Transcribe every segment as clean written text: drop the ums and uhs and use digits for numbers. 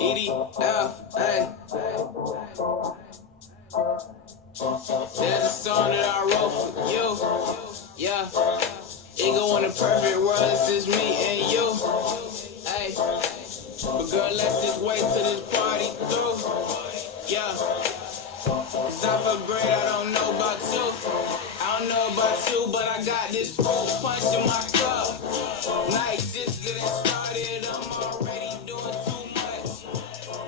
EDF, hey. There's a song that I wrote for you. Yeah. Ego in a perfect world, it's just me and you. Hey. But girl, let's just wait till this party through. Yeah. Cause I feel great, I don't know about you. I don't know about you, but I got this fruit punch in my cup. Night just getting started, I'm already doing too much.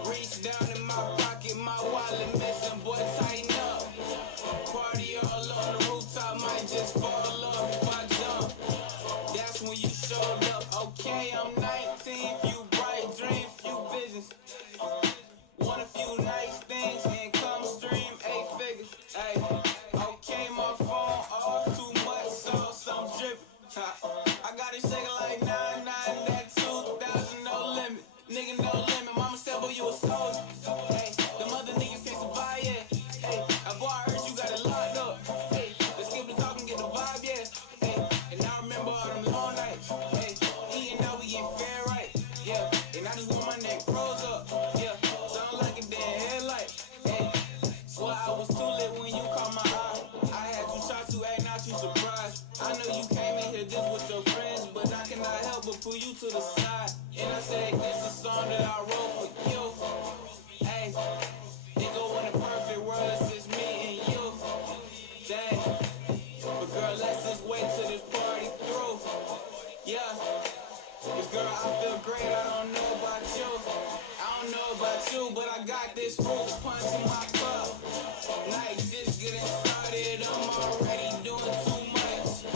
Reach down in my pocket, my wallet missing, boy, tighten up. Party all on the rooftop, might just fall off if I jump. That's when you showed up. Okay, I'm 19, few bright dreams, few visions. Want a few nice things, income stream, 8 figures. Ay, okay, my phone off, too much sauce, I'm dripping. I got it shaking like 99, that 2,000, no limit. Nigga, no limit. Mama said, boy, you a soldier. Hey, them other niggas can't survive, yeah. Hey, boy, I heard you got it locked up. Hey, let's skip the talk and get the vibe, yeah. Hey, and I remember all them long nights. Hey, eating out, we getting fair right. Yeah, and I just want my neck froze up. Yeah, sound like a damn headlight. Hey, swear I was too lit when you caught my eye. I had 2 shots to act, not you surprised. I know you came in here just with your friends, but I cannot help but pull you to the side. And I said, this is a song that I wrote for you. Hey, nigga, in a perfect world, it's just me and you. Dang, but girl, let's just wait till this party through. Yeah, cause girl, I feel great, I don't know about you. I don't know about you, but I got this fruit punch in my cup. Night just getting started, I'm already doing too much.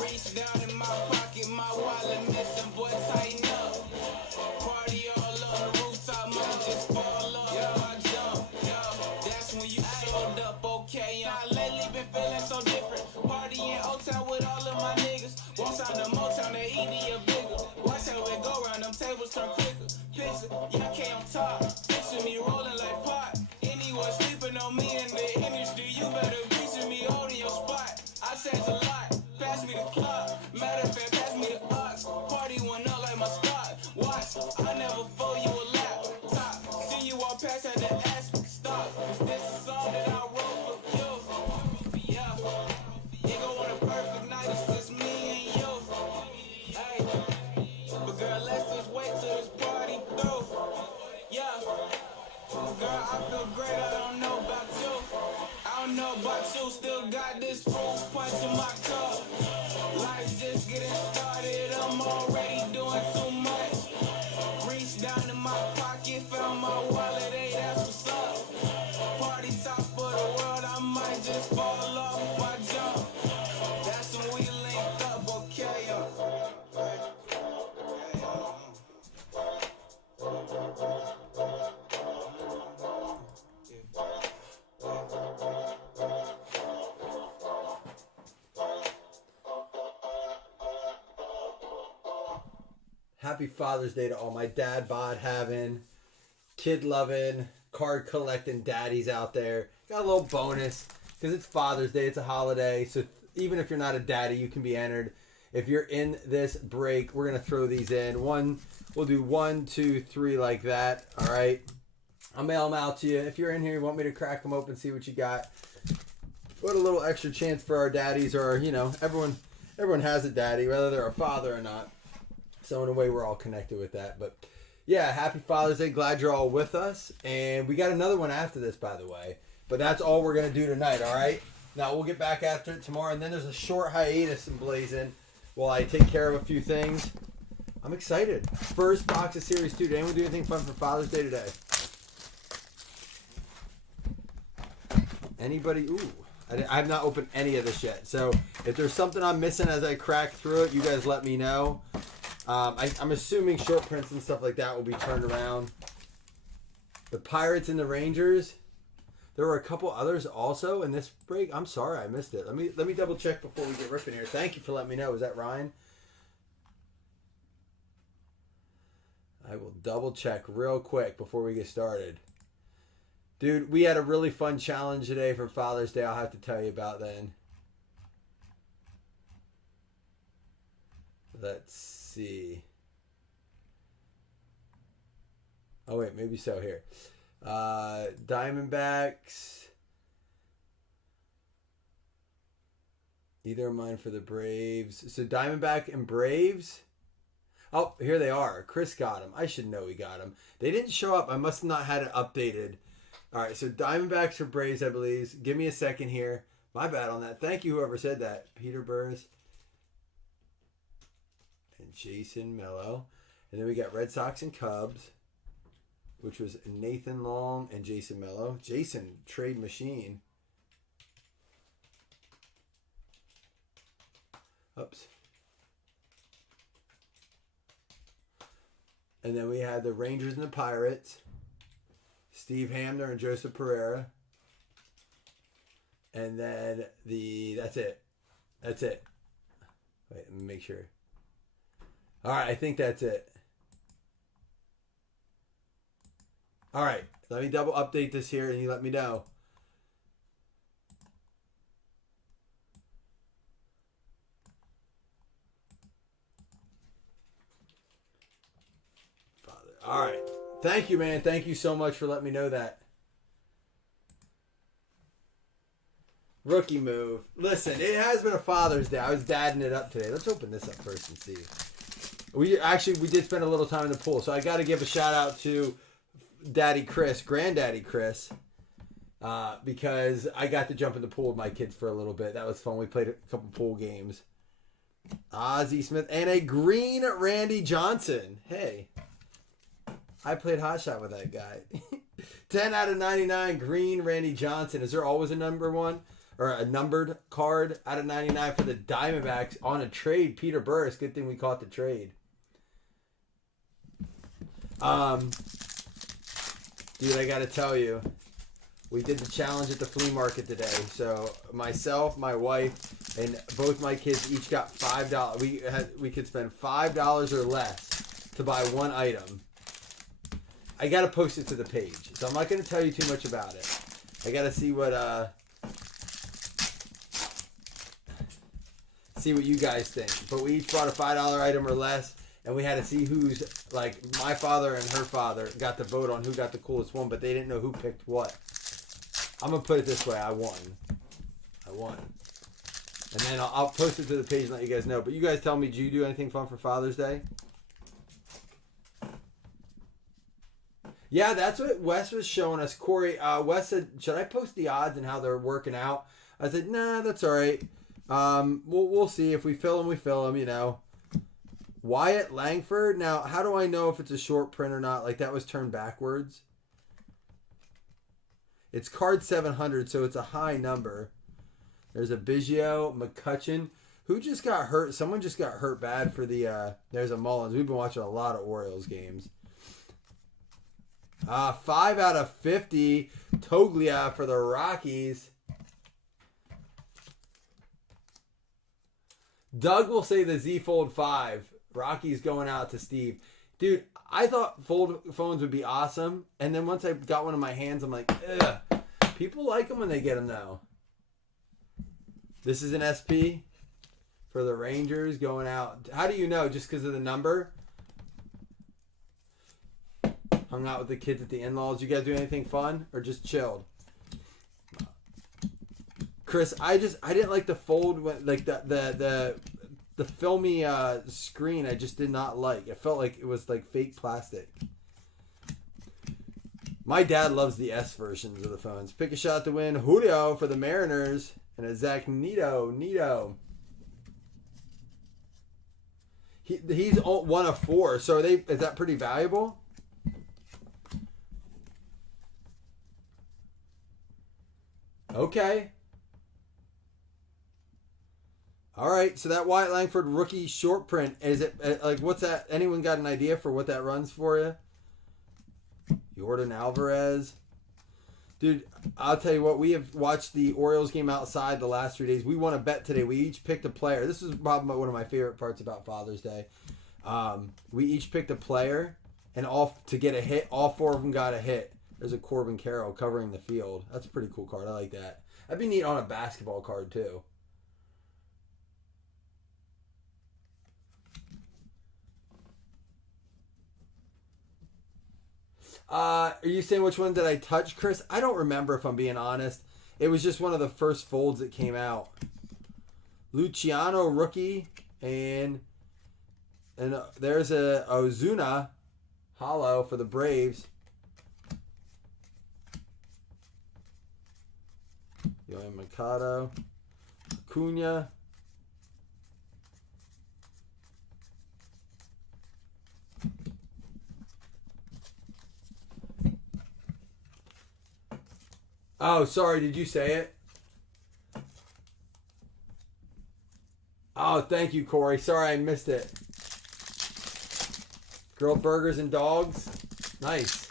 Reach down in my pocket, my wallet missing, boy, tighten up. Party all on the rooftop, might just fall off if I jump. That's when you showed up, okay. I lately been feeling so different. Partying O-Town with all of my niggas. Walks out the Motown, they eat a bigger. Watch how it go round, them tables turn quicker. Picture, yeah, K on top. Picture me rolling like pot. Anyone sleeping on me in the industry, you better picture me holding your spot. I change a lot, pass me the clock. Matter of fact, pass me the ox. Party went up like my spot. Watch, I never fold you a lap. Top, see you walk past at the ass, stop. Cause this is a song that I wrote for you. Yeah, nigga, on a perfect night, it's just me and you. Hey, but girl, let's just wait till this party through. Yeah, girl, I feel great, I don't know about you. I don't know about you, still got this fruit punch in my cup. Life's just getting started, I'm already doing too much. Reach down in my pocket, found my wallet, hey, that's what's up. Party top of the world, I might just fall off if I jump. That's when we linked up, okay, Happy Father's Day to all my dad bod having, kid loving, card collecting daddies out there. Got a little bonus because it's Father's Day. It's a holiday. So even if you're not a daddy, you can be entered. If you're in this break, we're going to throw these in. We'll do 1, 2, 3 like that. All right. I'll mail them out to you. If you're in here, you want me to crack them open, see what you got. What a little extra chance for our daddies, or, you know, everyone has a daddy, whether they're a father or not. So in a way, we're all connected with that. But yeah, happy Father's Day. Glad you're all with us. And we got another one after this, by the way. But that's all we're going to do tonight, all right? Now, we'll get back after it tomorrow. And then there's a short hiatus in Blazing while I take care of a few things. I'm excited. First box of Series 2. Did anyone do anything fun for Father's Day today? Anybody? Ooh. I have not opened any of this yet. So if there's something I'm missing as I crack through it, you guys let me know. I'm assuming short prints and stuff like that will be turned around. The Pirates and the Rangers. There were a couple others also in this break. I'm sorry I missed it. Let me double check before we get ripping here. Thank you for letting me know. Is that Ryan? I will double check real quick before we get started. Dude, we had a really fun challenge today for Father's Day. I'll have to tell you about then. Let's see. Oh wait, maybe so. Here, Diamondbacks. Either of mine for the Braves. So Diamondback and Braves. Oh, here they are. Chris got them. I should know he got them. They didn't show up. I must have not had it updated. All right, so Diamondbacks for Braves, I believe. Give me a second here. My bad on that. Thank you, whoever said that. Peter Burris and Jason Mello. And then we got Red Sox and Cubs, which was Nathan Long and Jason Mello. Jason, trade machine. Oops. And then we had the Rangers and the Pirates. Steve Hamner and Joseph Pereira. And then that's it. That's it. Wait, let me make sure. All right, I think that's it. All right, let me double update this here and you let me know. All right. Thank you, man. Thank you so much for letting me know that. Rookie move. Listen, it has been a Father's Day. I was dadding it up today. Let's open this up first and see. We did spend a little time in the pool, so I got to give a shout out to Daddy Chris, Granddaddy Chris, because I got to jump in the pool with my kids for a little bit. That was fun. We played a couple pool games. Ozzie Smith and a green Randy Johnson. Hey. I played hot shot with that guy. 10 out of 99, green Randy Johnson. Is there always a number one or a numbered card out of 99 for the Diamondbacks on a trade? Peter Burris. Good thing we caught the trade. Dude, I got to tell you, we did the challenge at the flea market today. So myself, my wife, and both my kids each got $5. We could spend $5 or less to buy one item. I got to post it to the page. So I'm not going to tell you too much about it. I got to see what you guys think. But we each bought a $5 item or less, and we had to see who's, like, my father and her father got to vote on who got the coolest one, but they didn't know who picked what. I'm going to put it this way. I won. And then I'll post it to the page and let you guys know. But you guys tell me, did you do anything fun for Father's Day? Yeah, that's what Wes was showing us. Corey, Wes said, should I post the odds and how they're working out? I said, nah, that's all right. We'll see. If we fill them, we fill them, you know. Wyatt Langford. Now, how do I know if it's a short print or not? Like, that was turned backwards. It's card 700, so it's a high number. There's a Biggio, McCutcheon. Who just got hurt? Someone just got hurt bad for the... there's a Mullins. We've been watching a lot of Orioles games. 5 out of 50. Toglia for the Rockies. Doug will say the Z Fold 5. Rockies going out to Steve. Dude, I thought fold phones would be awesome. And then once I got one in my hands, I'm like, ugh. People like them when they get them now. This is an SP for the Rangers going out. How do you know? Just because of the number? Hung out with the kids at the in-laws. You guys do anything fun or just chilled? Chris, I didn't like the fold, like the filmy screen. I just did not like. It felt like it was like fake plastic. My dad loves the S versions of the phones. Pick a shot to win. Julio for the Mariners and a Zach Neto. He's 1 of 4. So is that pretty valuable? Okay. All right. So that Wyatt Langford rookie short print, is it like, what's that? Anyone got an idea for what that runs for you? Jordan Alvarez. Dude, I'll tell you what, we have watched the Orioles game outside the last 3 days. We won a bet today. We each picked a player. This is probably one of my favorite parts about Father's Day. We each picked a player, and to get a hit, all 4 of them got a hit. There's a Corbin Carroll covering the field. That's a pretty cool card. I like that. That'd be neat on a basketball card, too. Are you saying which one did I touch, Chris? I don't remember, if I'm being honest. It was just one of the first folds that came out. Luciano rookie, and there's a Ozuna hollow for the Braves. Yohan Mikado, Acuna. Oh, sorry, did you say it? Oh, thank you, Corey. Sorry I missed it. Grilled burgers and dogs. Nice.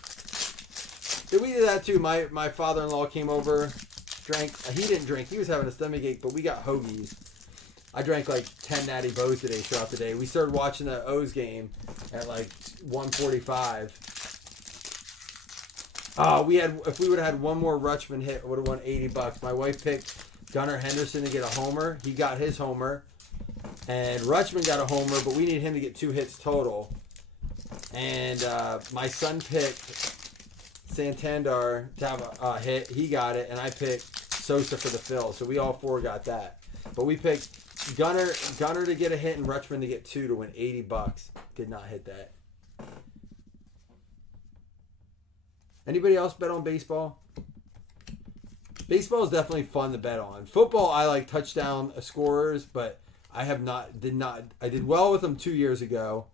Did we do that too? My father-in-law came over, drank. He didn't drink. He was having a stomachache, but we got hoagies. I drank like 10 Natty Bows today throughout the day. We started watching the O's game at like 1:45. If we would have had one more Rutschman hit, I would have won $80. My wife picked Gunnar Henderson to get a homer. He got his homer. And Rutschman got a homer, but we need him to get 2 hits total. And my son picked Santander to have a hit. He got it, and I picked Sosa for the fill. So we all 4 got that. But we picked Gunnar to get a hit and Rutschman to get 2 to win $80. Did not hit that. Anybody else bet on baseball? Baseball is definitely fun to bet on. Football, I like touchdown scorers, but I did well with them 2 years ago.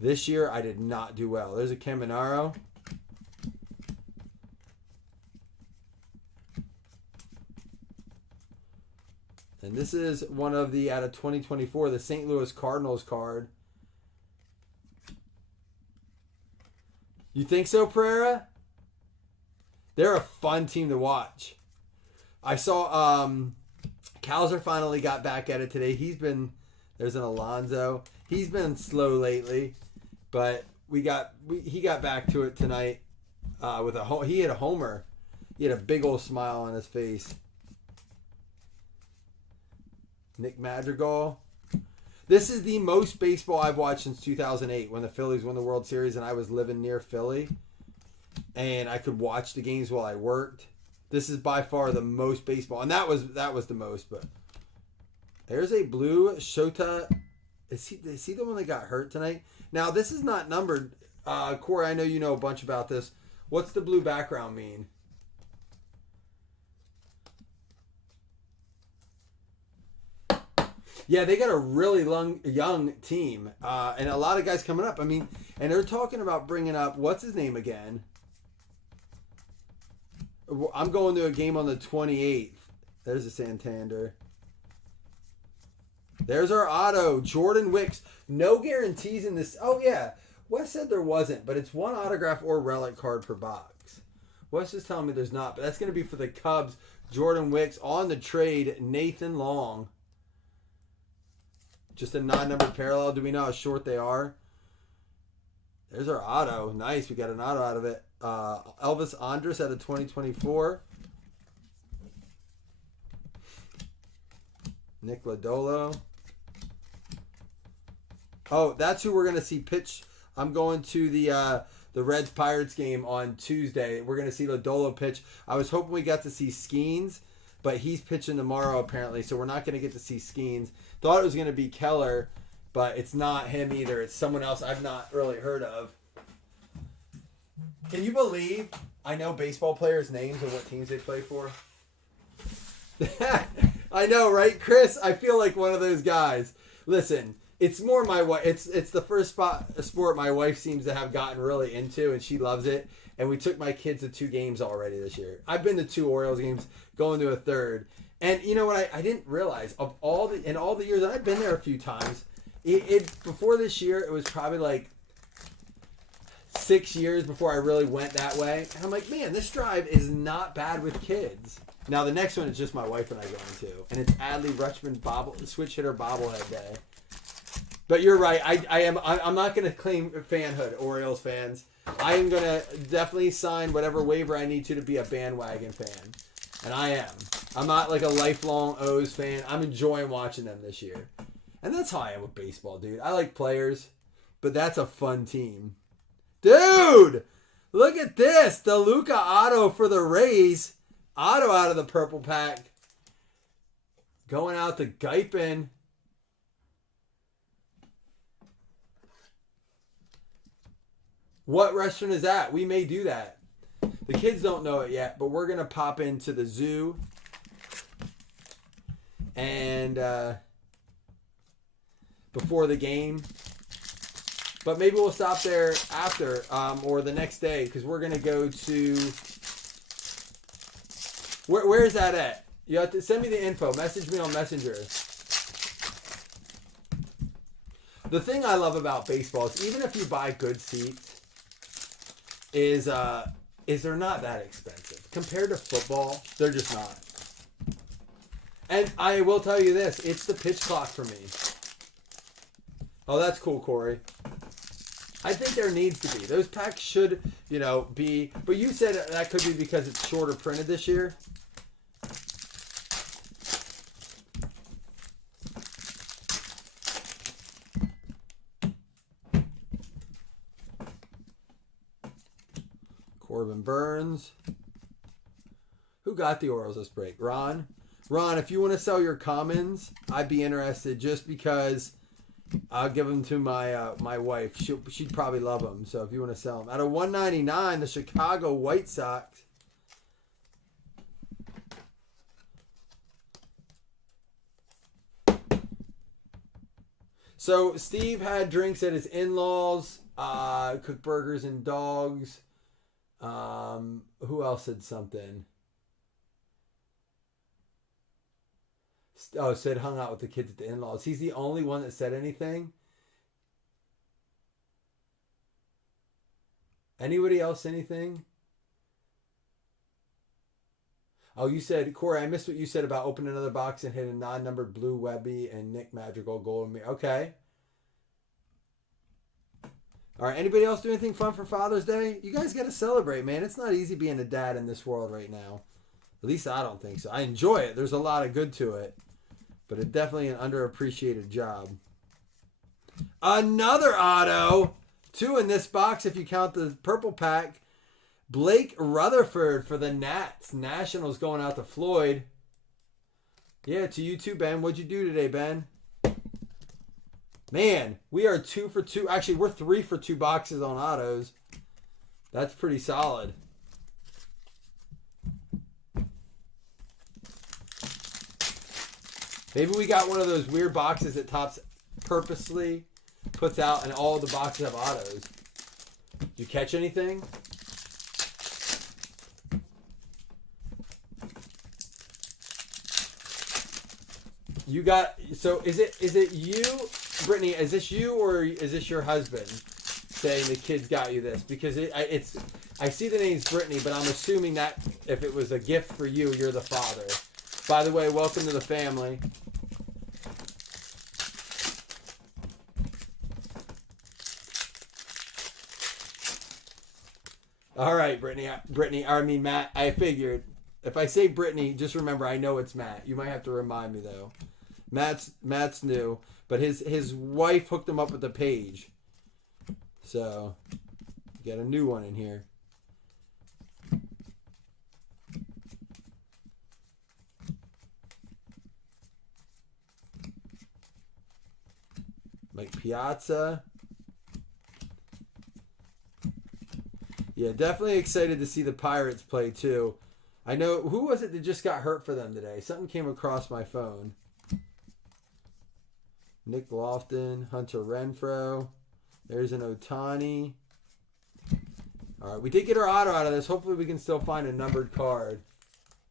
This year, I did not do well. There's a Caminero. And this is one of the, out of 2024, the St. Louis Cardinals card. You think so, Pereira? They're a fun team to watch. I saw Kowser finally got back at it today. There's an Alonso. He's been slow lately, but he got back to it tonight he hit a homer. He had a big old smile on his face. Nick Madrigal. This is the most baseball I've watched since 2008 when the Phillies won the World Series and I was living near Philly. And I could watch the games while I worked. This is by far the most baseball. And that was the most. But there's a blue Shota. Is he the one that got hurt tonight? Now, this is not numbered. Corey, I know you know a bunch about this. What's the blue background mean? Yeah, they got a really young team. And a lot of guys coming up. I mean, and they're talking about bringing up, what's his name again? I'm going to a game on the 28th. There's a Santander. There's our auto. Jordan Wicks. No guarantees in this. Oh, yeah. Wes said there wasn't, but it's 1 autograph or relic card per box. Wes is telling me there's not, but that's going to be for the Cubs. Jordan Wicks on the trade. Nathan Long. Just a non-numbered parallel. Do we know how short they are? There's our auto. Nice. We got an auto out of it. Elvis Andrus out of 2024. Nick Lodolo. Oh, that's who we're going to see pitch. I'm going to the Reds-Pirates game on Tuesday. We're going to see Lodolo pitch. I was hoping we got to see Skeens, but he's pitching tomorrow apparently, so we're not going to get to see Skeens. Thought it was going to be Keller, but it's not him either. It's someone else I've not really heard of. Can you believe I know baseball players' names and what teams they play for? I know, right, Chris? I feel like one of those guys. Listen, it's more my wife. It's the first sport my wife seems to have gotten really into, and she loves it. And we took my kids to 2 games already this year. I've been to 2 Orioles games, going to a 3rd. And you know what? I didn't realize in all the years, and I've been there a few times. Before this year, it was probably like 6 years before I really went that way. And I'm like, man, this drive is not bad with kids. Now, the next one is just my wife and I going to. And it's Adley Rutschman switch hitter bobblehead day. But you're right. I'm not going to claim fanhood, Orioles fans. I am going to definitely sign whatever waiver I need to be a bandwagon fan. And I am. I'm not like a lifelong O's fan. I'm enjoying watching them this year. And that's how I am with baseball, dude. I like players, but that's a fun team. Dude! Look at this. The Luca auto for the Rays. Auto out of the purple pack. Going out to Guypen. What restaurant is that? We may do that. The kids don't know it yet, but we're going to pop into the zoo. And before the game. But maybe we'll stop there after or the next day because we're going to go to... Where is that at? You have to send me the info. Message me on Messenger. The thing I love about baseball is even if you buy good seats, is they're not that expensive. Compared to football, they're just not. And I will tell you this, it's the pitch clock for me. Oh, that's cool, Corey. I think there needs to be. Those packs should, be... But you said that could be because it's shorter printed this year. Corbin Burns. Who got the Orioles this break? Ron? Ron, if you want to sell your commons, I'd be interested just because I'll give them to my wife. She'd probably love them. So if you want to sell them. Out of 199, the Chicago White Sox. So Steve had drinks at his in-laws, cooked burgers and dogs. Who else said something? Oh, said hung out with the kids at the in-laws. He's the only one that said anything. Anybody else anything? Oh, you said, Corey, I missed what you said about opening another box and hitting a non-numbered Blue Webby and Nick Madrigal gold. Okay. All right, anybody else do anything fun for Father's Day? You guys got to celebrate, man. It's not easy being a dad in this world right now. At least I don't think so. I enjoy it. There's a lot of good to it. But it's definitely an underappreciated job. Another auto. 2 in this box if you count the purple pack. Blake Rutherford for the Nats. Nationals going out to Floyd. Yeah, to you too, Ben. What'd you do today, Ben? Man, we are 2 for 2. Actually, we're 3 for 2 boxes on autos. That's pretty solid. Maybe we got one of those weird boxes that Topps purposely puts out and all the boxes have autos. Did you catch anything? You got... So is it you... Brittany, is this you or is this your husband saying the kids got you this? Because it's I see the name's Brittany, but I'm assuming that if it was a gift for you, you're the father. By the way, welcome to the family. All right, Brittany. Matt, I figured. If I say Brittany, just remember I know it's Matt. You might have to remind me though. Matt's new. But his wife hooked him up with the page. So, got a new one in here. Mike Piazza. Yeah, definitely excited to see the Pirates play too. I know, who was it that just got hurt for them today? Something came across my phone. Nick Lofton, Hunter Renfroe. There's an Ohtani. All right, we did get our auto out of this. Hopefully we can still find a numbered card.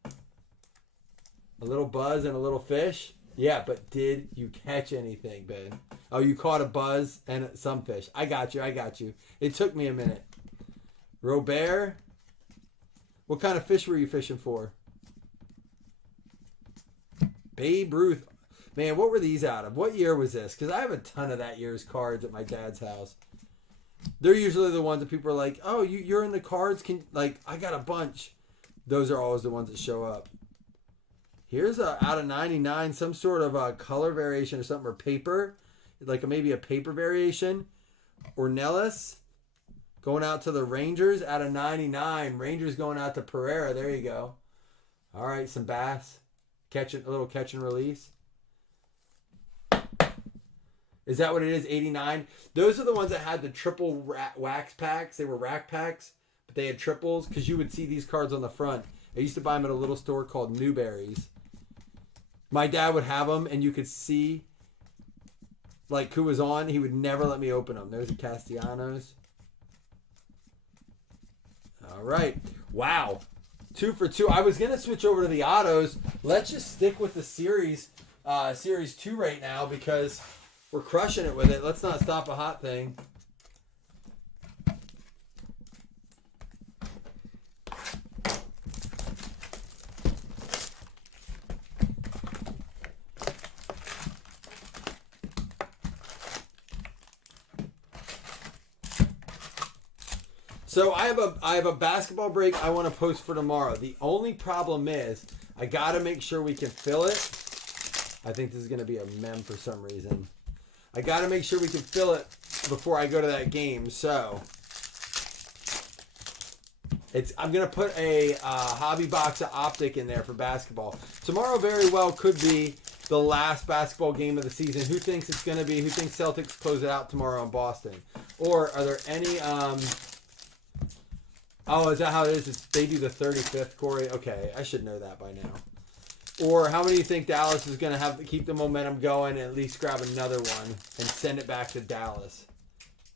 A little buzz and a little fish. Yeah, but did you catch anything, Ben? Oh, you caught a buzz and some fish. I got you. It took me a minute. Robert. What kind of fish were you fishing for? Babe Ruth. Man, what were these out of? What year was this? Because I have a ton of that year's cards at my dad's house. They're usually the ones that people are like, oh, you're in the cards? I got a bunch. Those are always the ones that show up. Here's out of 99, some sort of a color variation or something, or paper. Maybe a paper variation. Ornelas. Going out to the Rangers out of 99. Rangers going out to Pereira. There you go. All right, some Bass. A little catch and release. Is that what it is? 89? Those are the ones that had the triple wax packs. They were rack packs, but they had triples because you would see these cards on the front. I used to buy them at a little store called Newberry's. My dad would have them, and you could see like who was on. He would never let me open them. There's the Castellanos. All right. Wow. 2 for 2. I was going to switch over to the autos. Let's just stick with the series 2 right now because we're crushing it with it. Let's not stop a hot thing. So I have a basketball break I want to post for tomorrow. The only problem is I got to make sure we can fill it. I think this is going to be a mem for some reason. I got to make sure we can fill it before I go to that game. So I'm going to put a hobby box of Optic in there for basketball. Tomorrow very well could be the last basketball game of the season. Who thinks it's going to be? Who thinks Celtics close it out tomorrow in Boston? Or are there any... Oh, is that how it is? They do the 35th, Corey? Okay, I should know that by now. Or how many do you think Dallas is going to have to keep the momentum going and at least grab another one and send it back to Dallas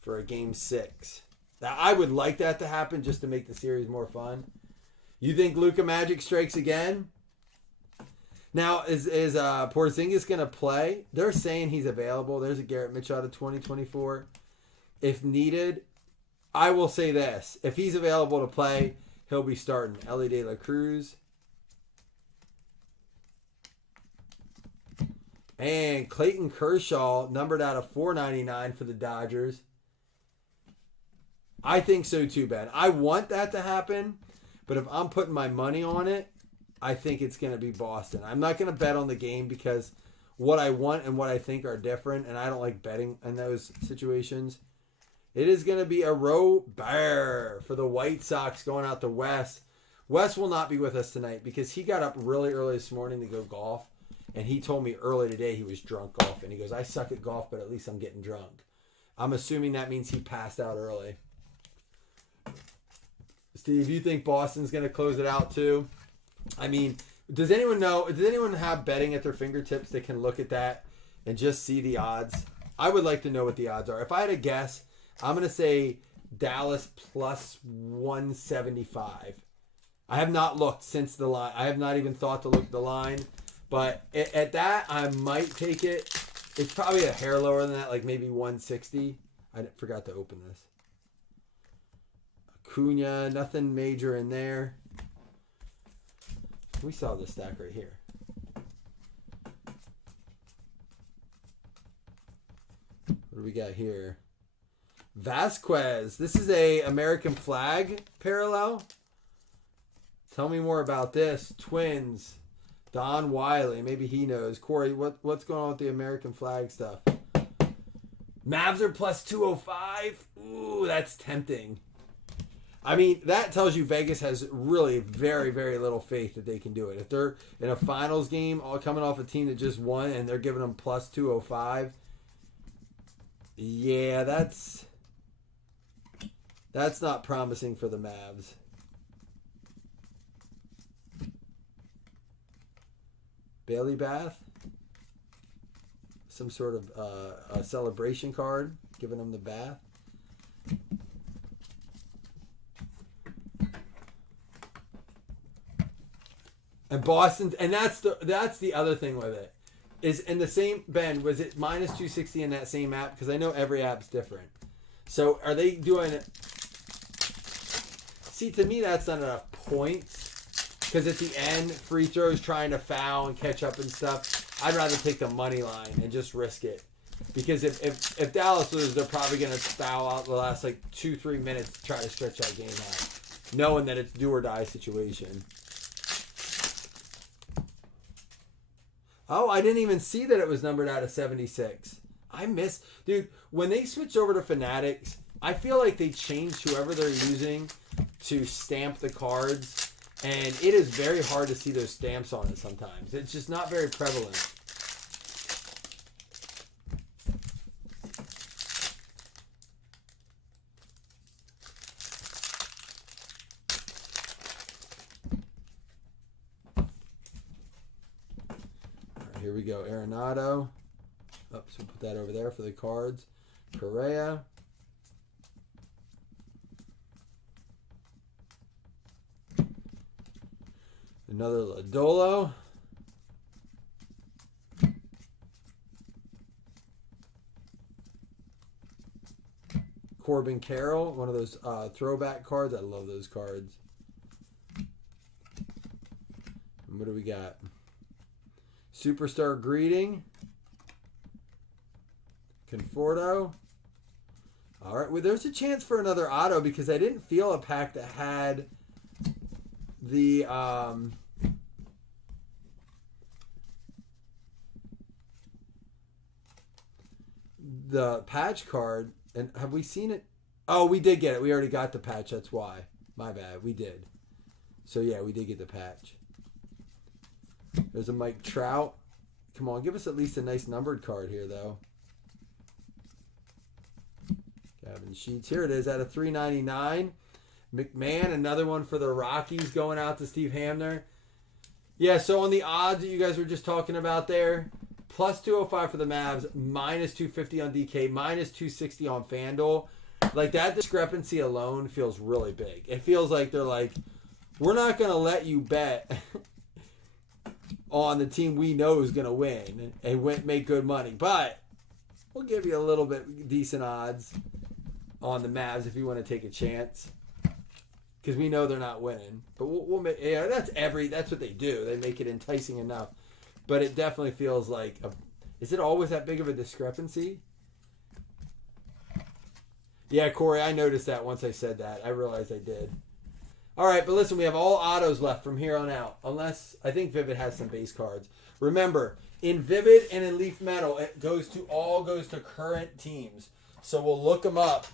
for a game 6? Now, I would like that to happen just to make the series more fun. You think Luka Magic strikes again? Now, is Porzingis going to play? They're saying he's available. There's a Garrett Mitchell out of 2024. If needed... I will say this. If he's available to play, he'll be starting. Ellie De La Cruz. And Clayton Kershaw, numbered out of 499 for the Dodgers. I think so too, Ben. I want that to happen, but if I'm putting my money on it, I think it's going to be Boston. I'm not going to bet on the game because what I want and what I think are different, and I don't like betting in those situations. It is going to be a Robert for the White Sox going out to Wes. Wes will not be with us tonight because he got up really early this morning to go golf. And he told me early today he was drunk golfing. He goes, I suck at golf, but at least I'm getting drunk. I'm assuming that means he passed out early. Steve, you think Boston's going to close it out too? I mean, does anyone know? Does anyone have betting at their fingertips that can look at that and just see the odds? I would like to know what the odds are. If I had a guess, I'm going to say Dallas plus 175. I have not looked since the line. I have not even thought to look at the line. But at that, I might take it. It's probably a hair lower than that, like maybe 160. I forgot to open this. Acuna, nothing major in there. We saw this stack right here. What do we got here? Vasquez. This is a American flag parallel. Tell me more about this. Twins. Don Wiley. Maybe he knows. Corey, what's going on with the American flag stuff? Mavs are plus 205. Ooh, that's tempting. I mean, that tells you Vegas has really very, very little faith that they can do it. If they're in a finals game, all coming off a team that just won, and they're giving them plus 205, yeah, that's not promising for the Mavs. Bailey Bath, some sort of a celebration card, giving them the bath. And Boston, and that's the other thing with it, is in the same, Ben, was it minus 260 in that same app? Because I know every app's different. So are they doing it? See, to me, that's not enough points. Because at the end, free throws, trying to foul and catch up and stuff, I'd rather take the money line and just risk it. Because if Dallas loses, they're probably going to foul out the last like 2-3 minutes to try to stretch that game out, knowing that it's do or die situation. Oh, I didn't even see that it was numbered out of 76. Dude, when they switched over to Fanatics, I feel like they changed whoever they're using to stamp the cards, and it is very hard to see those stamps on it sometimes. It's just not very prevalent. Here we go. Arenado. Oops, we'll put that over there for the cards. Correa. Another Lodolo. Corbin Carroll, one of those throwback cards. I love those cards. And what do we got? Superstar Greeting. Conforto. All right. Well, there's a chance for another auto because I didn't feel a pack that had the patch card. And have we seen it? Oh, we did get it. We already got the patch. That's why. My bad. We did. So, yeah, we did get the patch. There's a Mike Trout. Come on, give us at least a nice numbered card here, though. Gavin Sheets. Here it is at a $3.99. McMahon, another one for the Rockies going out to Steve Hamner. Yeah, so on the odds that you guys were just talking about there, plus 205 for the Mavs, minus 250 on DK, minus 260 on FanDuel. Like, that discrepancy alone feels really big. It feels like they're like, we're not going to let you bet on the team we know is going to win and make good money. But we'll give you a little bit decent odds on the Mavs if you want to take a chance. Because we know they're not winning. But we'll make, yeah, that's what they do. They make it enticing enough. But it definitely feels like, is it always that big of a discrepancy? Yeah, Corey, I noticed that once I said that. I realized I did. All right, but listen, we have all autos left from here on out. Unless, I think Vivid has some base cards. Remember, in Vivid and in Leaf Metal, it goes to current teams. So we'll look them up,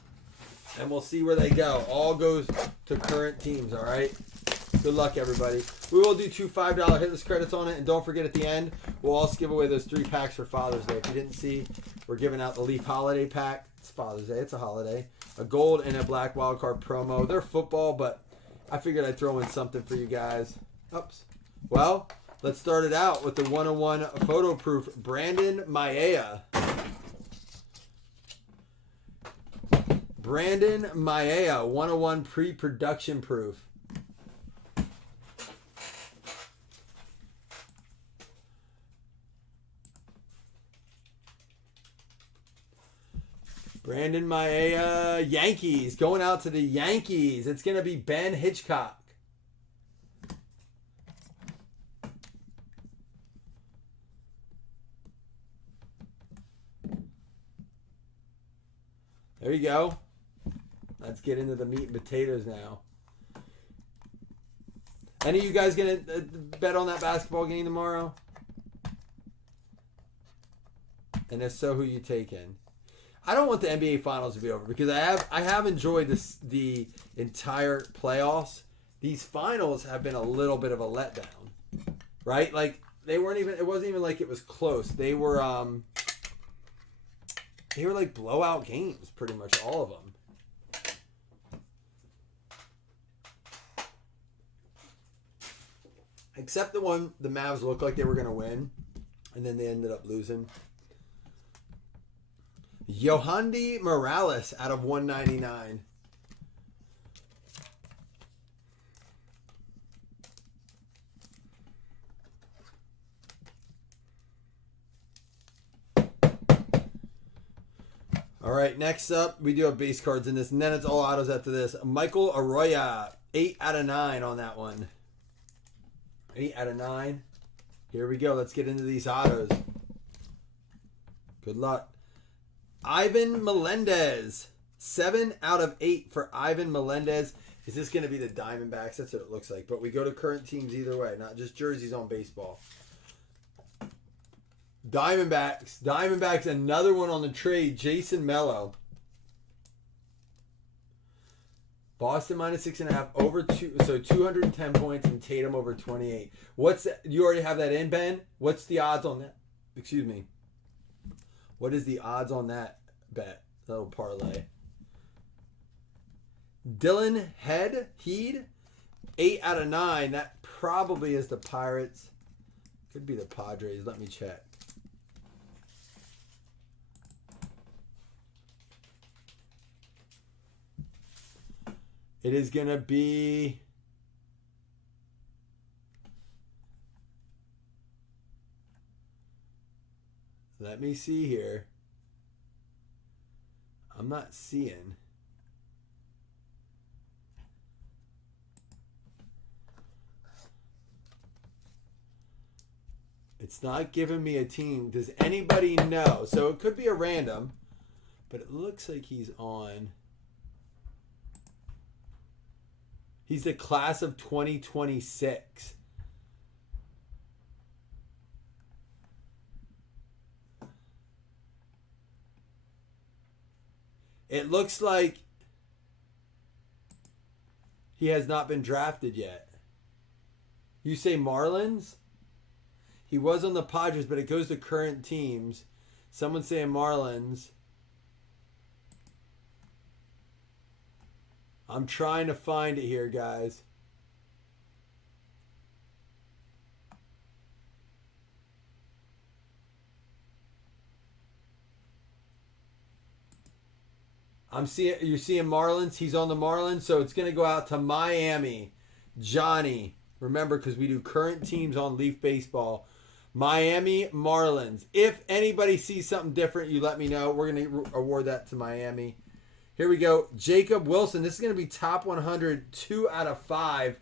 and we'll see where they go. All goes to current teams, all right? Good luck, everybody. We will do 2 $5 hitless credits on it, and don't forget at the end, we'll also give away those 3 packs for Father's Day. If you didn't see, we're giving out the Leaf Holiday Pack. It's Father's Day. It's a holiday. A gold and a black wildcard promo. They're football, but I figured I'd throw in something for you guys. Oops. Well, let's start it out with the 101 photo proof Brandon Maia. Brandon Maia, 101 pre-production proof. Brandon Maia, Yankees. Going out to the Yankees. It's going to be Ben Hitchcock. There you go. Let's get into the meat and potatoes now. Any of you guys going to bet on that basketball game tomorrow? And if so, who you taking? I don't want the NBA Finals to be over because I have enjoyed the entire playoffs. These finals have been a little bit of a letdown, right? Like it wasn't even like it was close. They were like blowout games, pretty much all of them. Except the one the Mavs looked like they were going to win, and then they ended up losing. Yohandy Morales out of 199. All right, next up, we do have base cards in this, and then it's all autos after this. Michael Arroyo, 8 out of 9 on that one. 8 out of 9. Here we go. Let's get into these autos. Good luck. Ivan Melendez, 7 out of 8 for Ivan Melendez. Is this going to be the Diamondbacks? That's what it looks like. But we go to current teams either way, not just jerseys on baseball. Diamondbacks, another one on the trade. Jason Mello. Boston -6.5 over 2, so 210 points, and Tatum over 28. What's that? You already have that in, Ben? What's the odds on that? Excuse me. What is the odds on that bet? Little parlay. Dylan Heed, 8 out of 9. That probably is the Pirates. Could be the Padres. Let me check. It is going to be... Let me see here. I'm not seeing. It's not giving me a team. Does anybody know? So it could be a random, but it looks like he's on. He's the class of 2026. It looks like he has not been drafted yet. You say Marlins? He was on the Padres, but it goes to current teams. Someone's saying Marlins. I'm trying to find it here, guys. You're seeing Marlins. He's on the Marlins, so it's going to go out to Miami. Johnny, remember, because we do current teams on Leaf Baseball. Miami Marlins. If anybody sees something different, you let me know. We're going to award that to Miami. Here we go. Jacob Wilson. This is going to be top 100, 2 out of 5.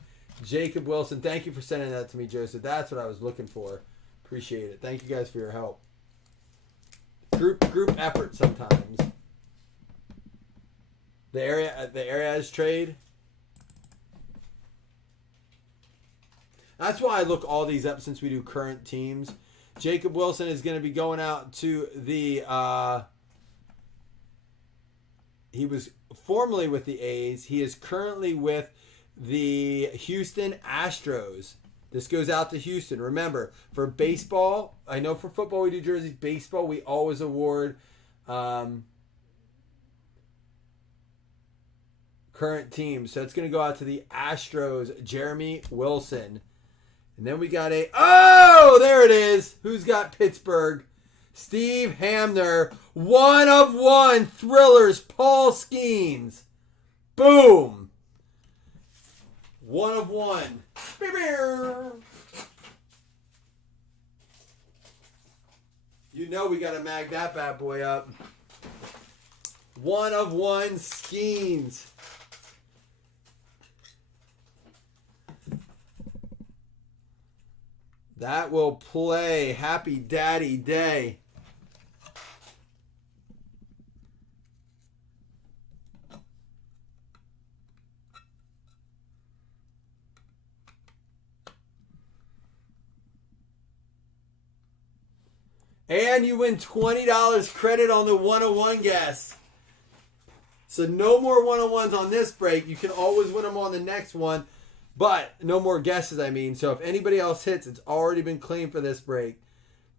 Jacob Wilson. Thank you for sending that to me, Joseph. That's what I was looking for. Appreciate it. Thank you guys for your help. Group effort sometimes. The Arias trade. That's why I look all these up since we do current teams. Jacob Wilson is going to be going out to the... he was formerly with the A's. He is currently with the Houston Astros. This goes out to Houston. Remember, for baseball, I know for football we do jerseys. Baseball, we always award current teams. So it's going to go out to the Astros, Jeremy Wilson. And then we got oh, there it is. Who's got Pittsburgh? Steve Hamner. 1 of 1. Thrillers, Paul Skeens. Boom. 1 of 1. You know we got to mag that bad boy up. 1 of 1 Skeens. That will play. Happy Daddy Day. And you win $20 credit on the 101 guess. So no more 101s on this break. You can always win them on the next one. But no more guesses, I mean. So if anybody else hits, it's already been claimed for this break.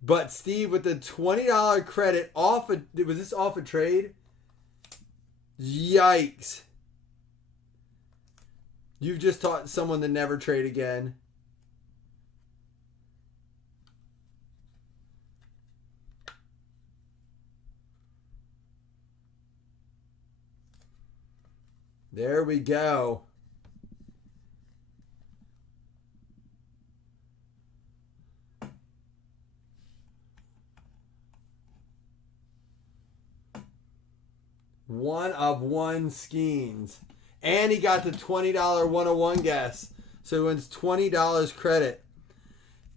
But Steve, with the $20 credit off was this off a trade? Yikes. You've just taught someone to never trade again. There we go. One of 1 Skeens. And he got the $20 101 guess. So he wins $20 credit.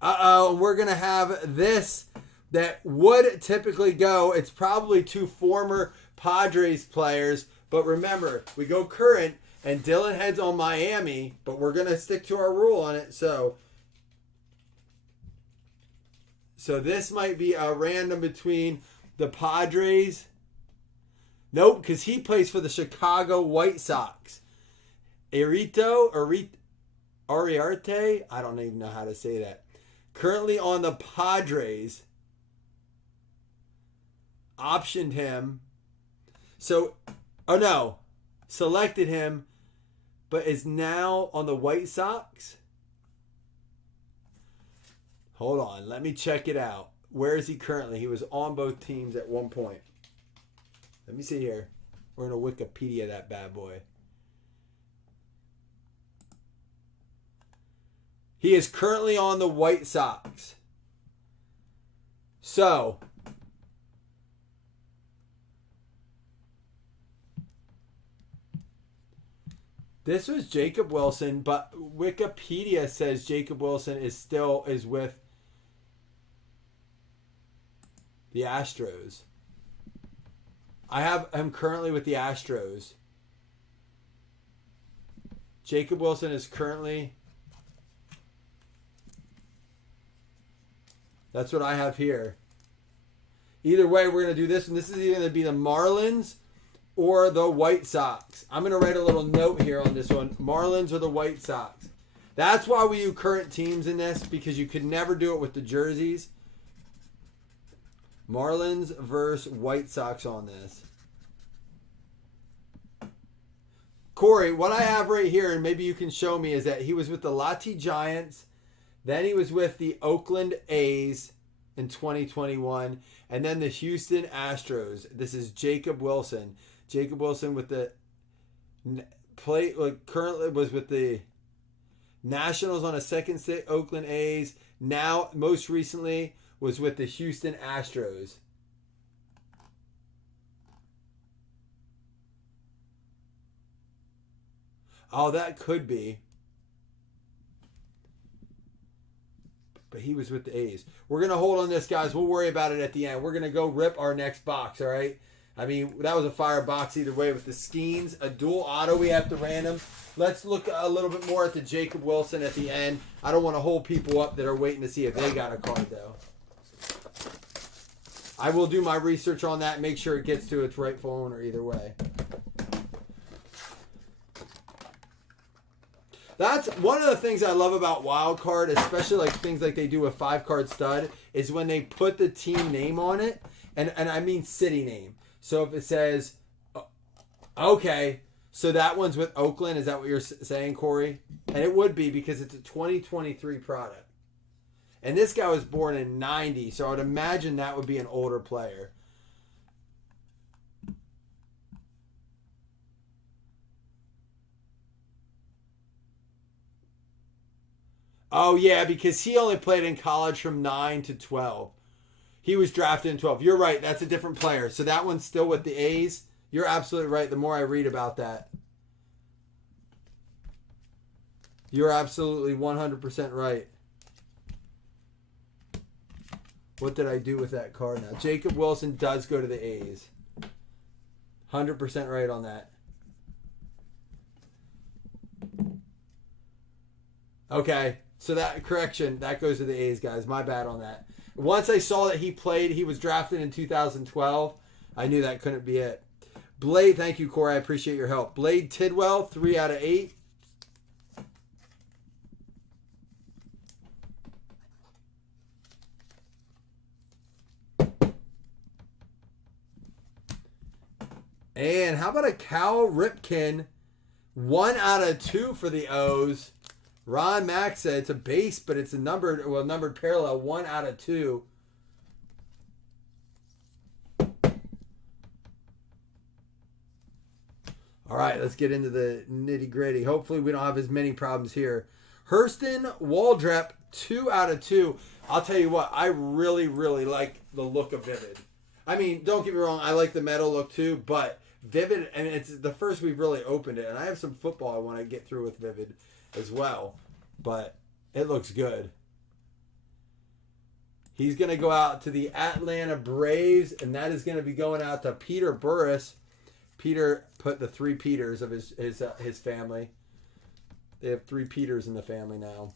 Uh-oh, and we're going to have this that would typically go. It's probably 2 former Padres players. But remember, we go current, and Dylan heads on Miami. But we're going to stick to our rule on it. So this might be a random between the Padres. Nope, because he plays for the Chicago White Sox. Ariarte. I don't even know how to say that. Currently on the Padres. Optioned him. So, oh no. Selected him, but is now on the White Sox. Hold on. Let me check it out. Where is he currently? He was on both teams at one point. Let me see here. We're going to Wikipedia that bad boy. He is currently on the White Sox. So, this was Jacob Wilson, but Wikipedia says Jacob Wilson is with the Astros. I have him currently with the Astros. Jacob Wilson is currently... That's what I have here. Either way, we're going to do this, and this is either going to be the Marlins or the White Sox. I'm going to write a little note here on this one. Marlins or the White Sox. That's why we do current teams in this, because you could never do it with the jerseys. Marlins versus White Sox on this. Corey, what I have right here, and maybe you can show me, is that he was with the Lahti Giants. Then he was with the Oakland A's in 2021. And then the Houston Astros. This is Jacob Wilson. Jacob Wilson with the currently was with the Nationals on a second stint, Oakland A's. Now, most recently, was with the Houston Astros. Oh, that could be. But he was with the A's. We're going to hold on this, guys. We'll worry about it at the end. We're going to go rip our next box, all right? I mean, that was a fire box either way with the Skeens. A dual auto we have to random. Let's look a little bit more at the Jacob Wilson at the end. I don't want to hold people up that are waiting to see if they got a card, though. I will do my research on that and make sure it gets to its rightful owner either way. That's one of the things I love about Wild Card, especially like things like they do with 5-card stud, is when they put the team name on it, and I mean city name. So if it says, okay, so that one's with Oakland, is that what you're saying, Corey? And it would be because it's a 2023 product. And this guy was born in 90, so I would imagine that would be an older player. Oh, yeah, because he only played in college from 9 to 12. He was drafted in 12. You're right. That's a different player. So that one's still with the A's. You're absolutely right. The more I read about that. You're absolutely 100% right. What did I do with that card now? Jacob Wilson does go to the A's. 100% right on that. Okay. So that correction, that goes to the A's, guys. My bad on that. Once I saw that he was drafted in 2012, I knew that couldn't be it. Blade, thank you, Corey. I appreciate your help. Blade Tidwell, 3 out of 8. And how about a Cal Ripken, 1 out of 2 for the O's. Ron Mack said it's a base, but it's a numbered parallel, 1 out of 2. All right, let's get into the nitty gritty. Hopefully we don't have as many problems here. Hurston Waldrep, 2 out of 2. I'll tell you what, I really, really like the look of Vivid. I mean, don't get me wrong, I like the metal look too, but Vivid, and it's the first we've really opened it, and I have some football I want to get through with Vivid as well, but it looks good. He's going to go out to the Atlanta Braves, and that is going to be going out to Peter Burris. Peter put the 3 Peters of his family. They have 3 Peters in the family now.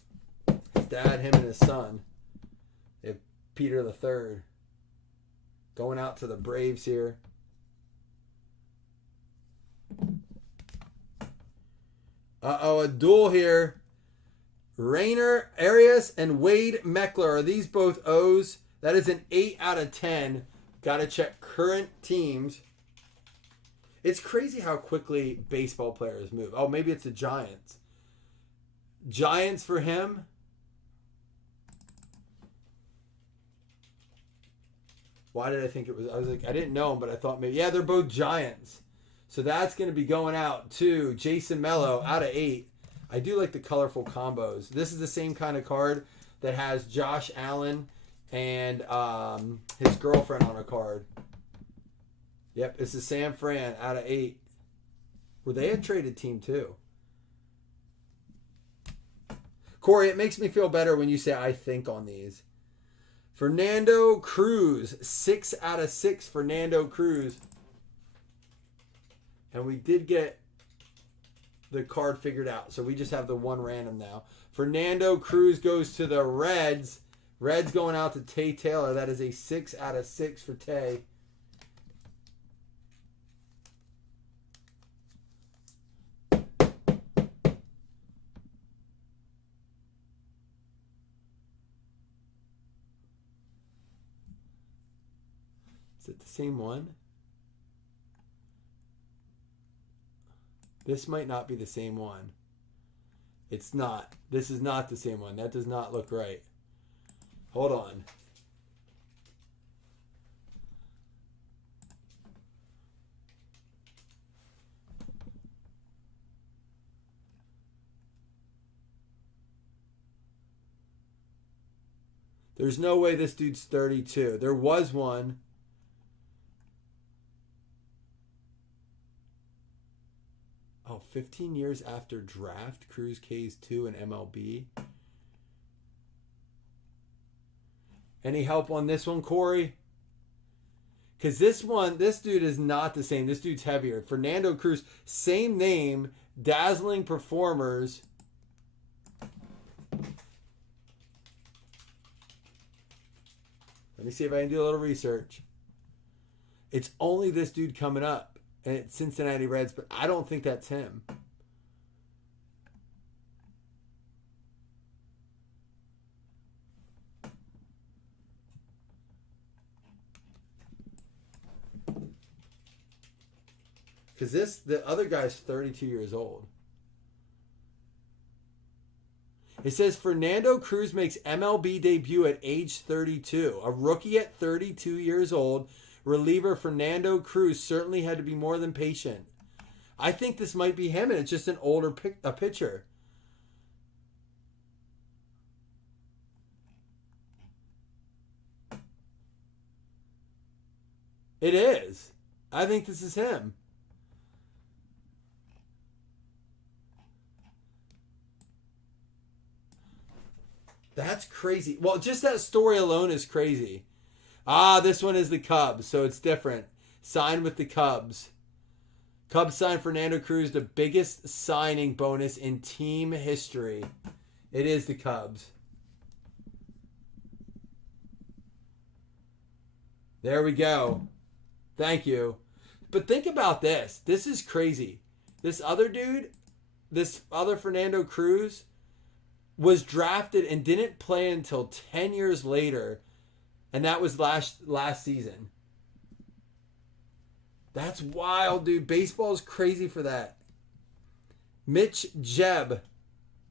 His dad, him, and his son. They have Peter the Third. Going out to the Braves here. Uh-oh, a duel here. Rainer Arias and Wade Meckler. Are these both O's? That is an 8 out of 10. Got to check current teams. It's crazy how quickly baseball players move. Oh, maybe it's the Giants. Giants for him. Why did I think it was? I was like, I didn't know him, but I thought maybe. Yeah, they're both Giants. So that's going to be going out to Jason Mello out of 8. I do like the colorful combos. This is the same kind of card that has Josh Allen and his girlfriend on a card. Yep, it's the Sam Fran out of 8. Were they a traded team too? Corey, it makes me feel better when you say I think on these. Fernando Cruz, 6 out of 6. Fernando Cruz. And we did get the card figured out. So we just have the one random now. Fernando Cruz goes to the Reds. Reds going out to Tay Taylor. That is a 6 out of 6 for Tay. Is it the same one? This might not be the same one. It's not. This is not the same one. That does not look right. Hold on. There's no way this dude's 32. There was one. Oh, 15 years after draft, Cruz K's 2 in MLB. Any help on this one, Corey? Because this dude is not the same. This dude's heavier. Fernando Cruz, same name, dazzling performers. Let me see if I can do a little research. It's only this dude coming up. And it's Cincinnati Reds, but I don't think that's him. Because the other guy's 32 years old. It says Fernando Cruz makes MLB debut at age 32. A rookie at 32 years old. Reliever Fernando Cruz certainly had to be more than patient. I think this might be him, and it's just an older pitcher. It is. I think this is him. That's crazy. Well, just that story alone is crazy. Ah, this one is the Cubs, so it's different. Signed with the Cubs. Cubs signed Fernando Cruz, the biggest signing bonus in team history. It is the Cubs. There we go. Thank you. But think about this. This is crazy. This other dude, this other Fernando Cruz, was drafted and didn't play until 10 years later. And that was last season. That's wild, dude. Baseball is crazy for that. Mitch Jeb,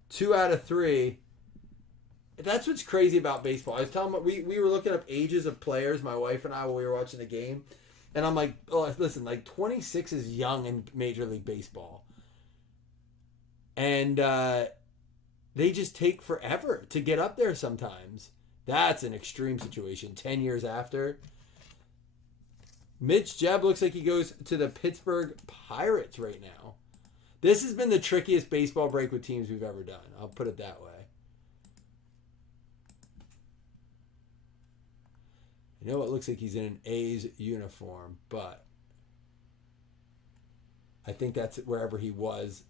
2 out of 3. That's what's crazy about baseball. I was telling him, we were looking up ages of players, my wife and I, while we were watching the game. And I'm like, oh, listen, like 26 is young in Major League Baseball. And they just take forever to get up there sometimes. That's an extreme situation. 10 years after. Mitch Jeb looks like he goes to the Pittsburgh Pirates right now. This has been the trickiest baseball break with teams we've ever done. I'll put it that way. You know, it looks like he's in an A's uniform, but I think that's wherever he was.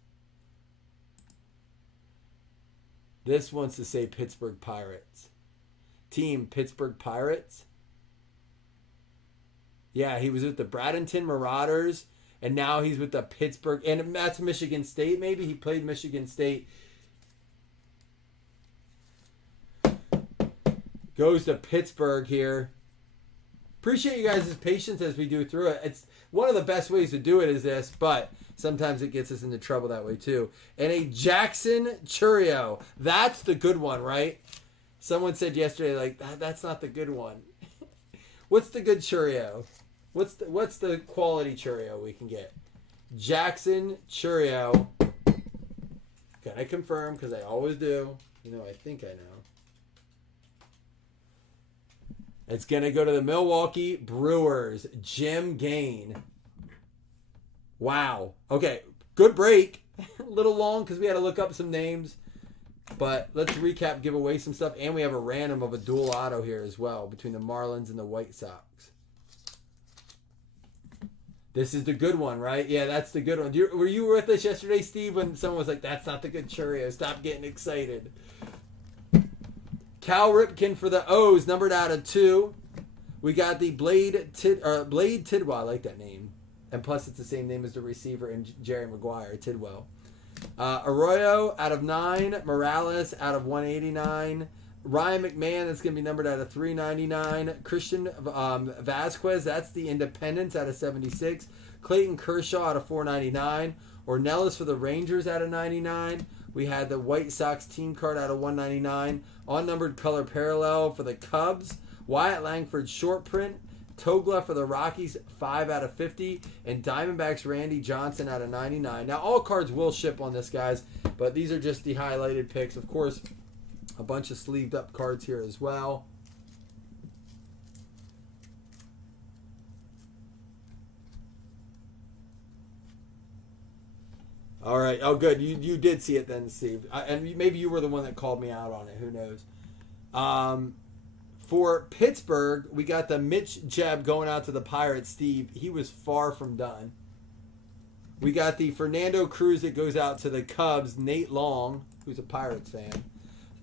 This wants to say Pittsburgh Pirates. Team Pittsburgh Pirates. Yeah, he was with the Bradenton Marauders and now he's with the Pittsburgh, and that's Michigan State. Maybe he played Michigan State. Goes to Pittsburgh here. Appreciate you guys' patience as we do through it. It's one of the best ways to do it is this, but sometimes it gets us into trouble that way too. And a Jackson Churio. That's the good one, right? Someone said yesterday, like, that's not the good one. What's the good Churio? What's the quality Churio we can get? Jackson Churio. Can I confirm? Because I always do. You know, I think I know. It's going to go to the Milwaukee Brewers. Jim Gain. Wow. Okay. Good break. A little long because we had to look up some names. But let's recap, give away some stuff. And we have a random of a dual auto here as well between the Marlins and the White Sox. This is the good one, right? Yeah, that's the good one. Were you with us yesterday, Steve, when someone was like, that's not the good Churio. Stop getting excited. Cal Ripken for the O's, numbered out of 2. We got the Blade Tidwell. I like that name. And plus, it's the same name as the receiver in Jerry Maguire, Tidwell. Arroyo out of 9. Morales out of 189. Ryan McMahon, that's going to be numbered out of 399. Christian Vasquez, that's the Independents out of 76. Clayton Kershaw out of 499. Ornelas for the Rangers out of 99. We had the White Sox team card out of 199. On-numbered color parallel for the Cubs. Wyatt Langford short print. Togla for the Rockies, 5 out of 50. And Diamondbacks Randy Johnson out of 99. Now, all cards will ship on this, guys. But these are just the highlighted picks. Of course, a bunch of sleeved up cards here as well. All right. Oh, good. You did see it then, Steve. And maybe you were the one that called me out on it. Who knows? For Pittsburgh, we got the Mitch Jeb going out to the Pirates, Steve. He was far from done. We got the Fernando Cruz that goes out to the Cubs, Nate Long, who's a Pirates fan.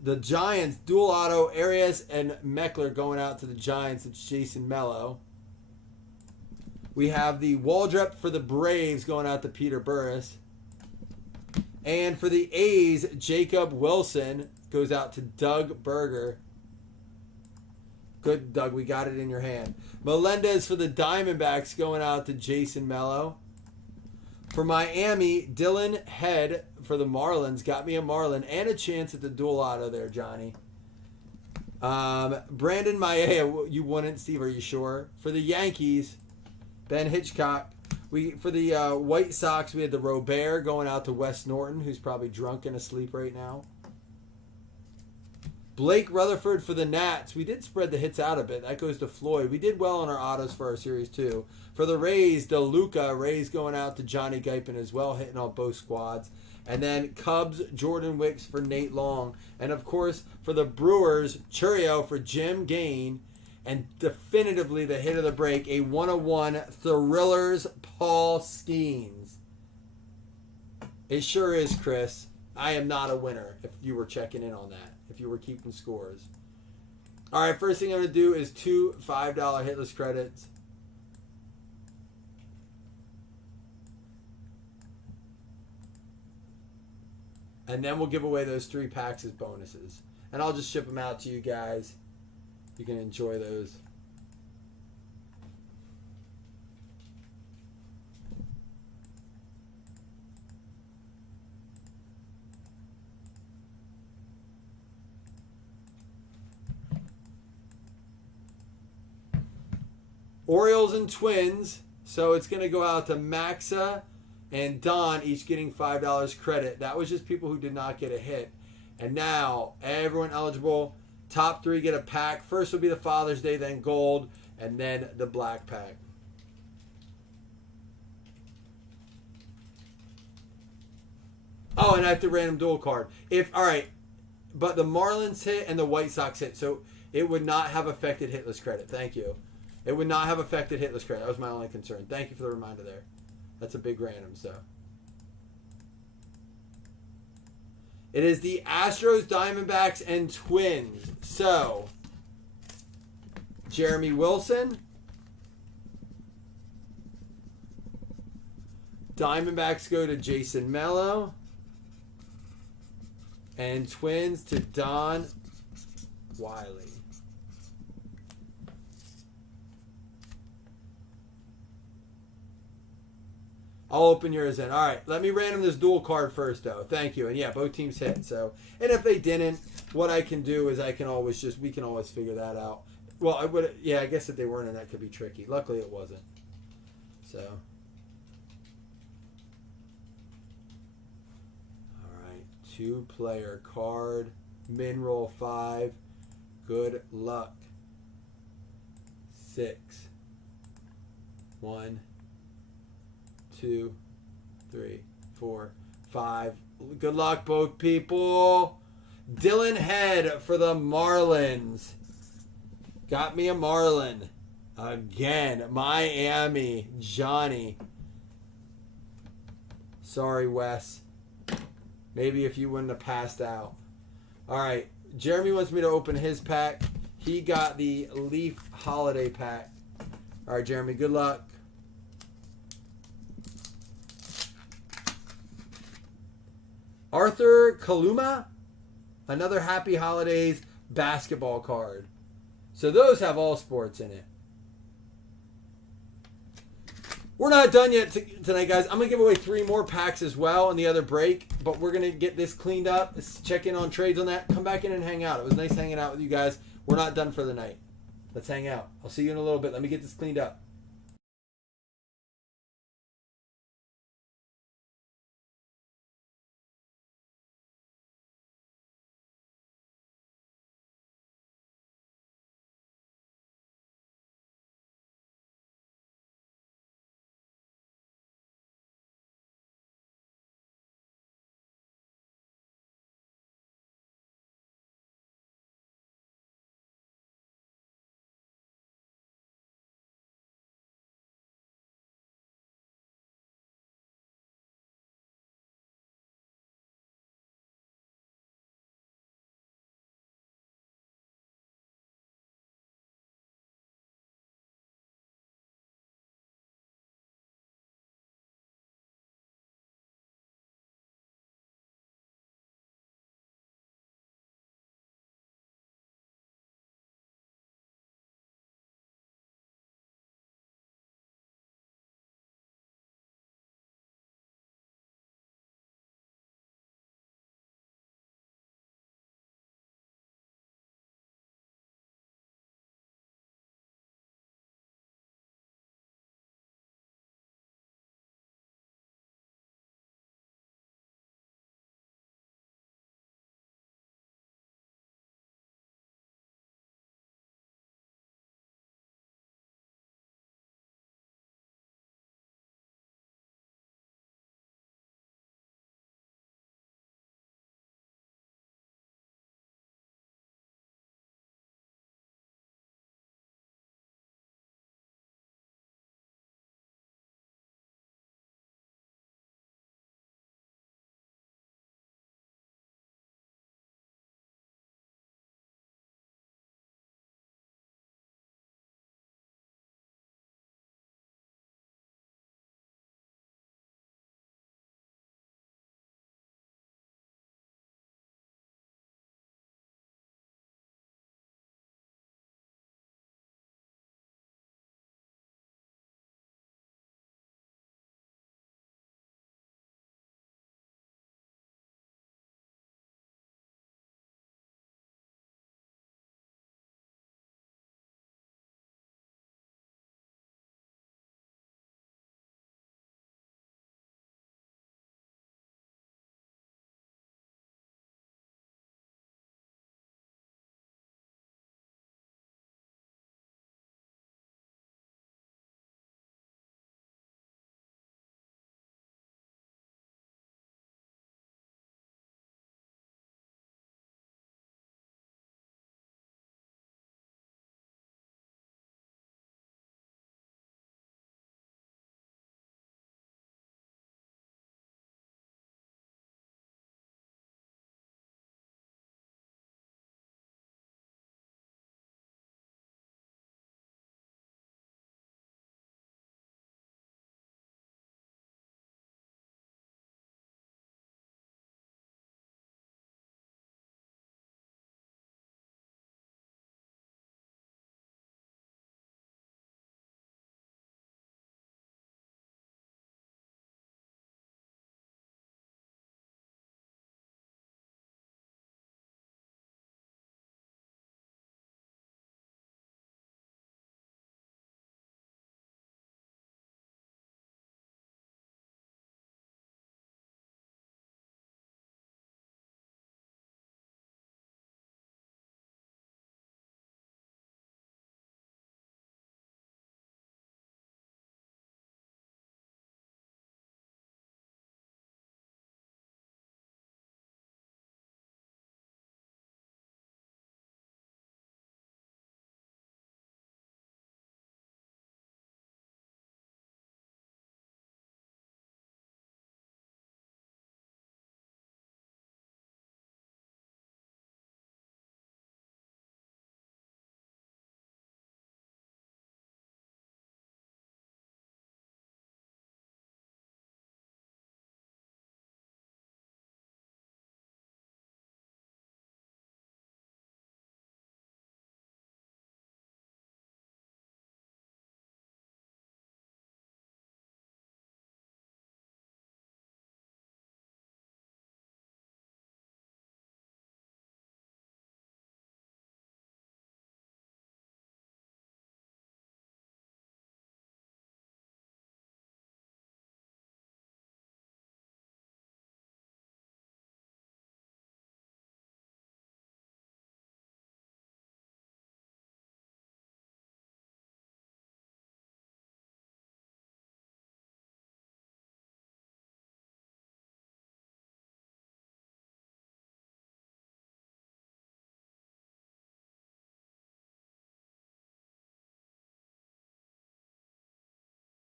The Giants, dual auto, Arias and Meckler going out to the Giants. It's Jason Mello. We have the Waldrep for the Braves going out to Peter Burris. And for the A's, Jacob Wilson goes out to Doug Berger. Good, Doug. We got it in your hand. Melendez for the Diamondbacks going out to Jason Mello. For Miami, Dylan Head for the Marlins. Got me a Marlin and a chance at the dual auto there, Johnny. Brandon Maia, you wouldn't, Steve, are you sure? For the Yankees, Ben Hitchcock. For the White Sox, we had the Robert going out to Wes Norton, who's probably drunk and asleep right now. Blake Rutherford for the Nats. We did spread the hits out a bit. That goes to Floyd. We did well on our autos for our series, too. For the Rays, DeLuca. Rays going out to Johnny Guypen as well, hitting on both squads. And then Cubs, Jordan Wicks for Nate Long. And, of course, for the Brewers, Churio for Jim Gain. And definitively the hit of the break, a 101 Thrillers Paul Skeens. It sure is, Chris. I am not a winner if you were checking in on that, if you were keeping scores. All right, first thing I'm going to do is 2 $5 hitless credits. And then we'll give away those 3 packs as bonuses. And I'll just ship them out to you guys. You can enjoy those. Orioles and Twins. So it's going to go out to Maxa and Don, each getting $5 credit. That was just people who did not get a hit. And now, everyone eligible, top 3 get a pack. First will be the Father's Day, then gold, and then the black pack. Oh, and I have to random dual card. All right, but the Marlins hit and the White Sox hit, so it would not have affected hitless credit. Thank you. It would not have affected hitless credit. That was my only concern. Thank you for the reminder there. That's a big random, so. It is the Astros, Diamondbacks, and Twins. So, Jeremy Wilson, Diamondbacks go to Jason Mello. And Twins to Don Wiley. I'll open yours in. All right, let me random this dual card first, though. Thank you. And yeah, both teams hit. So, and if they didn't, what I can do is we can always figure that out. Well, I guess if they weren't in, that could be tricky. Luckily, it wasn't. So, all right, 2-player card, min roll 5. Good luck. 6. 1. 2, 3, 4, 5. Good luck, both people. Dylan Head for the Marlins. Got me a Marlin. Again. Miami. Johnny. Sorry, Wes. Maybe if you wouldn't have passed out. All right. Jeremy wants me to open his pack. He got the Leaf Holiday pack. All right, Jeremy. Good luck. Arthur Kaluma, another Happy Holidays basketball card. So those have all sports in it. We're not done yet tonight, guys. I'm going to give away 3 more packs as well in the other break, but we're going to get this cleaned up. Let's check in on trades on that. Come back in and hang out. It was nice hanging out with you guys. We're not done for the night. Let's hang out. I'll see you in a little bit. Let me get this cleaned up.